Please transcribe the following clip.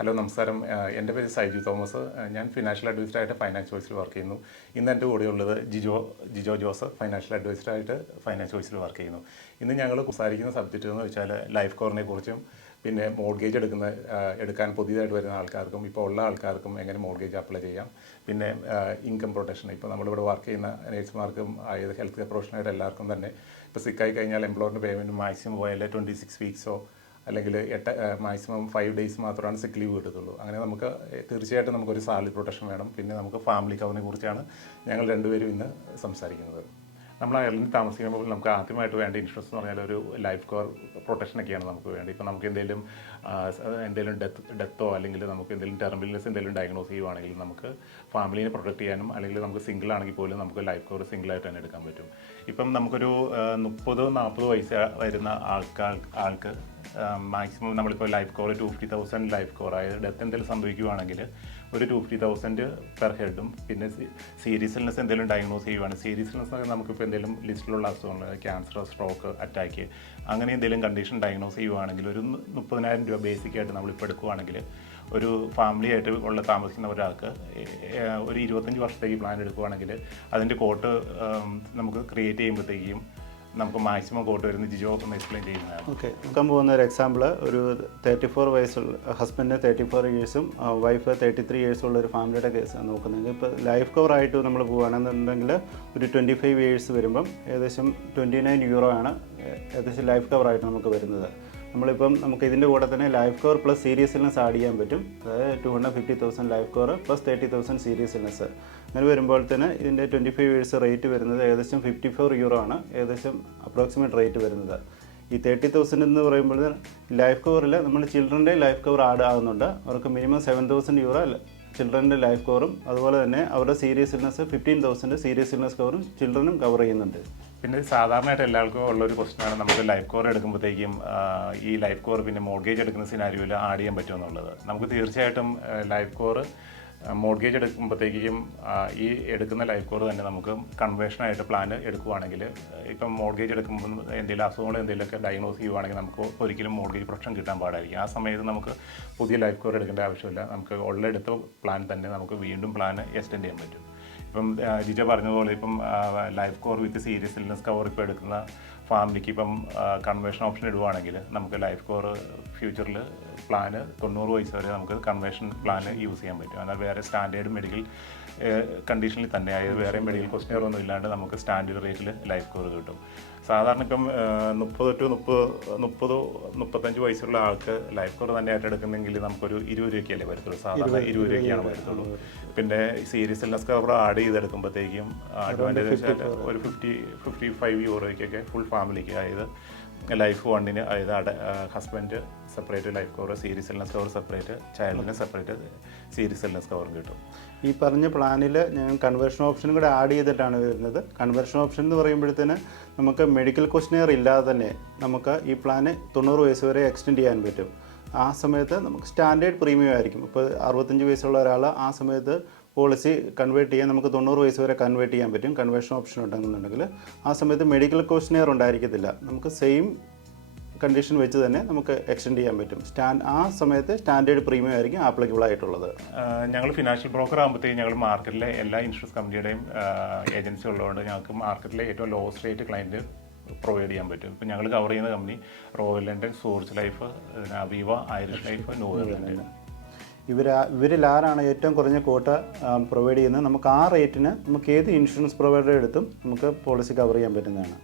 Hello നമസ്കാരം. എന്റെ പേര് സൈജു തോമസ്. ഞാൻ ഫിനാൻഷ്യൽ അഡ്വൈസറായിട്ട് ഫൈനാൻസ് ചോയ്സിൽ വർക്ക് ചെയ്യുന്നു. ഇന്ന് എന്റെ കൂടെയുള്ളത് ജിജോ ജിജോ ജോസഫ് ഫൈനാൻഷ്യൽ അഡ്വൈസറായിട്ട് ഫൈനാൻസ് ചോയ്സിൽ വർക്ക് ചെയ്യുന്നു. ഇന്ന് ഞങ്ങൾ സംസാരിക്കുന്ന സബ്ജക്റ്റ് എന്ന് വെച്ചാൽ ലൈഫ് കോറിനെ കുറിച്ചും പിന്നെ മോഡ്ഗേജ് എടുക്കുന്ന എടുക്കാൻ പുതിയതായിട്ട് വരുന്ന ആൾക്കാർക്കും ഇപ്പോൾ ഉള്ള ആൾക്കാർക്കും എങ്ങനെ മോഡ്ഗേജ് അപ്ലൈ ചെയ്യാം. പിന്നെ ഇൻകം പ്രൊട്ടക്ഷൻ ഇപ്പോൾ നമ്മളിവിടെ വർക്ക് ചെയ്യുന്ന നേഴ്സുമാർക്കും ആയത് ഹെൽത്ത് കെയർ പ്രൊഫഷനായിട്ട് എല്ലാവർക്കും തന്നെ. ഇപ്പോൾ സിക്കായി കഴിഞ്ഞാൽ എംപ്ലോയറിന്റെ പേയ്മെന്റ് മാക്സിമം പോയാൽ ട്വന്റി സിക്സ് വീക്സോ അല്ലെങ്കിൽ എട്ട് മാക്സിമം ഫൈവ് ഡേയ്സ് മാത്രമാണ് സിക്ക് ലീവ് കിട്ടത്തുള്ളൂ. അങ്ങനെ നമുക്ക് തീർച്ചയായിട്ടും നമുക്കൊരു സാലറി പ്രൊട്ടക്ഷൻ വേണം. പിന്നെ നമുക്ക് ഫാമിലി കവറിനെ കുറിച്ചാണ് ഞങ്ങൾ രണ്ടുപേരും ഇന്ന് സംസാരിക്കുന്നത്. നമ്മൾ അയർലൻഡിൽ താമസിക്കുമ്പോൾ നമുക്ക് ആദ്യമായിട്ട് വേണ്ട ഇൻഷുറൻസ് എന്ന് പറഞ്ഞാൽ ഒരു ലൈഫ് കവർ പ്രൊട്ടക്ഷനൊക്കെയാണ് നമുക്ക് വേണ്ടി ഇപ്പോൾ നമുക്ക് എന്തെങ്കിലും എന്തെങ്കിലും ഡെത്ത് ഡെത്തോ അല്ലെങ്കിൽ നമുക്ക് എന്തെങ്കിലും ടെർമിനൽസ് എന്തെങ്കിലും ഡയഗ്നോസ് ചെയ്യുവാണെങ്കിൽ നമുക്ക് ഫാമിലിനെ പ്രൊട്ടക്ട് ചെയ്യാനും അല്ലെങ്കിൽ നമുക്ക് സിംഗിൾ ആണെങ്കിൽ പോലും നമുക്ക് ലൈഫ് കവർ സിംഗിളായിട്ട് തന്നെ എടുക്കാൻ പറ്റും. ഇപ്പം നമുക്കൊരു മുപ്പത് നാൽപ്പത് വയസ്സ് വരുന്ന ആൾക്കാർ ആൾക്ക് മാക്സിമം നമ്മളിപ്പോൾ life cover two fifty thousand life cover അതായത് ഡെത്ത് എന്തെങ്കിലും സംഭവിക്കുകയാണെങ്കിൽ ഒരു ടു ഫിഫ്റ്റി തൗസൻഡ് പെർ ഹെഡും പിന്നെ സീരിയസ്നെസ് എന്തെങ്കിലും ഡയഗ്നോസ് ചെയ്യുവാണ്. സീരിയസ്നെസ് ഇൽനെസ് നമുക്കിപ്പോൾ എന്തെങ്കിലും ലിസ്റ്റിലുള്ള അസുഖങ്ങൾ ക്യാൻസർ സ്ട്രോക്ക് അറ്റാക്ക് അങ്ങനെ എന്തെങ്കിലും കണ്ടീഷൻ ഡയഗ്നോസ് ചെയ്യുവാണെങ്കിൽ ഒരു മുപ്പതിനായിരം രൂപ ബേസിക് ആയിട്ട് നമ്മളിപ്പോൾ എടുക്കുവാണെങ്കിൽ ഒരു ഫാമിലി ആയിട്ട് ഉള്ള താമസിക്കുന്ന ഒരാൾക്ക് ഒരു ഇരുപത്തഞ്ച് വർഷത്തേക്ക് പ്ലാൻ എടുക്കുവാണെങ്കിൽ അതിന്റെ കോട്ട് നമുക്ക് ക്രിയേറ്റ് ചെയ്യുമ്പോഴത്തേക്കും നമുക്ക് മാക്സിമം കോട്ട് വരുന്ന ജിജോ ഒന്ന് എക്സ്പ്ലെയിൻ ചെയ്യുന്നതാണ്. ഓക്കെ നോക്കാൻ പോകുന്ന ഒരു എക്സാമ്പിൾ ഒരു തേർട്ടി ഫോർ വയസ്സുള്ള ഹസ്ബൻഡിന് തേർട്ടി ഫോർ ഇയേഴ്സും വൈഫ് തേർട്ടി ത്രീ ഇയേഴ്സും ഉള്ള ഒരു ഫാമിലിയുടെ കേസാണ് നോക്കുന്നത്. ഇപ്പോൾ ലൈഫ് കവർ ആയിട്ട് നമ്മൾ പോകുകയാണെന്നുണ്ടെങ്കിൽ ഒരു ട്വന്റി ഫൈവ് ഇയേഴ്സ് വരുമ്പം ഏകദേശം ട്വന്റി നയൻ യൂറോ ആണ് ഏകദേശം ലൈഫ് കവർ ആയിട്ട് നമുക്ക് വരുന്നത്. നമ്മളിപ്പം നമുക്ക് ഇതിന്റെ കൂടെ തന്നെ life cover plus serious illness add ചെയ്യാൻ പറ്റും. അതായത് two hundred fifty thousand life cover plus thirty thousand serious illness അങ്ങനെ വരുമ്പോൾ തന്നെ ഇതിന്റെ ട്വന്റി ഫൈവ് ഇയേഴ്സ് റേറ്റ് വരുന്നത് ഏകദേശം ഫിഫ്റ്റി ഫോർ യൂറോ ആണ്. ഏകദേശം അപ്രോക്സിമേറ്റ് റേറ്റ് വരുന്നത്. ഈ തേർട്ടി തൗസൻഡ് എന്ന് പറയുമ്പോൾ ലൈഫ് കവറിൽ നമ്മൾ ചിൽഡ്രന്റെ ലൈഫ് കവർ ആഡ് ആകുന്നുണ്ട് അവർക്ക് മിനിമം സെവൻ തൗസൻഡ് യൂറോ ചിൽഡ്രന്റെ ലൈഫ് കവറും അതുപോലെ തന്നെ അവരുടെ serious illness fifteen thousand serious illness കവറും ചിൽഡ്രനും കവർ ചെയ്യുന്നുണ്ട്. പിന്നെ സാധാരണയായിട്ട് എല്ലാവർക്കും ഉള്ളൊരു ക്വസ്റ്റനാണ് നമുക്ക് ലൈഫ് കോർ എടുക്കുമ്പോഴത്തേക്കും ഈ ലൈഫ് കോർ പിന്നെ മോർഗേജ് എടുക്കുന്ന സിനാരിയോയിൽ ആഡ് ചെയ്യാൻ പറ്റുമെന്നുള്ളത് നമുക്ക് തീർച്ചയായിട്ടും ലൈഫ് കോർ മോർഗേജ് എടുക്കുമ്പോഴത്തേക്കും ഈ എടുക്കുന്ന ലൈഫ് കോർ തന്നെ നമുക്ക് കൺവേഷനായിട്ട് പ്ലാൻ എടുക്കുവാണെങ്കിൽ ഇപ്പം മോർഗേജ് എടുക്കുമ്പോൾ എന്തെങ്കിലും അസുഖങ്ങൾ എന്തെങ്കിലുമൊക്കെ ഡയഗ്നോസ് ചെയ്യുവാണെങ്കിൽ നമുക്ക് ഒരിക്കലും മോർഗേജ് പ്രൊട്ടക്ഷൻ കിട്ടാൻ പാടായിരിക്കും. ആ സമയത്ത് നമുക്ക് പുതിയ ലൈഫ് കോർ എടുക്കേണ്ട ആവശ്യമില്ല. നമുക്ക് ഉള്ളെടുത്ത പ്ലാൻ തന്നെ നമുക്ക് വീണ്ടും പ്ലാൻ എക്സ്റ്റെൻഡ് ചെയ്യാൻ പറ്റും. ഇപ്പം ജിജ പറഞ്ഞതുപോലെ ഇപ്പം life cover with serious illness cover ഇപ്പോൾ എടുക്കുന്ന ഫാമിലിക്ക് ഇപ്പം കൺവേഷൻ ഓപ്ഷൻ ഇടുവാണെങ്കിൽ നമുക്ക് ലൈഫ് കോർ ഫ്യൂച്ചറിൽ പ്ലാന് തൊണ്ണൂറ് വയസ്സ് വരെ നമുക്ക് കൺവെൻഷൻ പ്ലാന് യൂസ് ചെയ്യാൻ പറ്റും. എന്നാൽ വേറെ സ്റ്റാൻഡേർഡ് മെഡിക്കൽ കണ്ടീഷനിൽ തന്നെ അതായത് വേറെ മെഡിക്കൽ ക്വസ്റ്റ്യർ ഒന്നും ഇല്ലാണ്ട് നമുക്ക് സ്റ്റാൻഡേർഡ് റേറ്റിൽ ലൈഫ് കവർ കിട്ടും. സാധാരണ ഇപ്പം മുപ്പത് ടു മുപ്പത് മുപ്പത് മുപ്പത്തഞ്ച് വയസ്സുള്ള ആൾക്ക് ലൈഫ് കവർ തന്നെ ആയിട്ട് എടുക്കുന്നെങ്കിൽ നമുക്കൊരു ഇരുപത് രൂപയ്ക്കല്ലേ വരത്തുള്ളൂ. സാധാരണ ഇരുപത് രൂപയ്ക്കാണ് വരത്തുള്ളൂ. പിന്നെ സീരീസ് ഇൽനസ് കവർ ആഡ് ചെയ്തെടുക്കുമ്പോഴത്തേക്കും അഡ്വാന്റേജ് ഒരു ഫിഫ്റ്റി ഫിഫ്റ്റി ഫൈവ് യൂറോയ്ക്കൊക്കെ ഫുൾ ഫാമിലിക്ക് അതായത് ലൈഫ് വണ്ണിന് അതായത് husband separate life cover serious എല്ലാം കവർ സെപ്പറേറ്റ് ചൈൽഡിന് സെപ്പറേറ്റ് സീരീസ് എല്ലാം കവറും കിട്ടും. ഈ പറഞ്ഞ പ്ലാനിൽ ഞാൻ കൺവേർഷൻ ഓപ്ഷൻ കൂടെ ആഡ് ചെയ്തിട്ടാണ് വരുന്നത്. കൺവേർഷൻ ഓപ്ഷൻ എന്ന് പറയുമ്പോഴത്തേന് നമുക്ക് മെഡിക്കൽ ക്വസ്റ്റിനെയർ ഇല്ലാതെ തന്നെ നമുക്ക് ഈ പ്ലാന് തൊണ്ണൂറ് വയസ്സ് വരെ എക്സ്റ്റെൻഡ് ചെയ്യാൻ പറ്റും. ആ സമയത്ത് നമുക്ക് സ്റ്റാൻഡേർഡ് പ്രീമിയം ആയിരിക്കും. ഇപ്പോൾ അറുപത്തഞ്ച് വയസ്സുള്ള ഒരാൾ ആ സമയത്ത് പോളിസി കൺവേർട്ട് ചെയ്യാൻ നമുക്ക് തൊണ്ണൂറ് വയസ്സ് വരെ കൺവേർട്ട് ചെയ്യാൻ പറ്റും. കൺവേർഷൻ ഓപ്ഷൻ ഉണ്ടെന്നുണ്ടെങ്കിൽ ആ സമയത്ത് മെഡിക്കൽ ക്വസ്റ്റിനെയർ ഉണ്ടായിരിക്കത്തില്ല. നമുക്ക് സെയിം കണ്ടീഷൻ വെച്ച് തന്നെ നമുക്ക് എക്സ്റ്റെൻഡ് ചെയ്യാൻ പറ്റും. സ്റ്റാൻ ആ സമയത്ത് സ്റ്റാൻഡേർഡ് പ്രീമിയം ആയിരിക്കും ആപ്ലിക്കബിൾ ആയിട്ടുള്ളത്. ഞങ്ങൾ ഫിനാൻഷ്യൽ ബ്രോക്കർ ആകുമ്പോഴത്തേക്കും ഞങ്ങൾ മാർക്കറ്റിലെ എല്ലാ ഇൻഷുറൻസ് കമ്പനിയുടെയും ഏജൻസി ഉള്ളതുകൊണ്ട് ഞങ്ങൾക്ക് മാർക്കറ്റിലെ ഏറ്റവും ലോവസ്റ്റ് റേറ്റ് ക്ലയന്റ് പ്രൊവൈഡ് ചെയ്യാൻ പറ്റും. ഇപ്പം ഞങ്ങൾ കവർ ചെയ്യുന്ന company Royal London Zurich life Aviva Irish life നോർലൻഡ് ഇവർ ഇവരിൽ ആരാണ് ഏറ്റവും കുറഞ്ഞ കോട്ട പ്രൊവൈഡ് ചെയ്യുന്നത്? നമുക്ക് ആ റേറ്റിന് നമുക്ക് ഏത് ഇൻഷുറൻസ് പ്രൊവൈഡർ എടുത്തും നമുക്ക് പോളിസി കവർ ചെയ്യാൻ പറ്റുന്നതാണ്.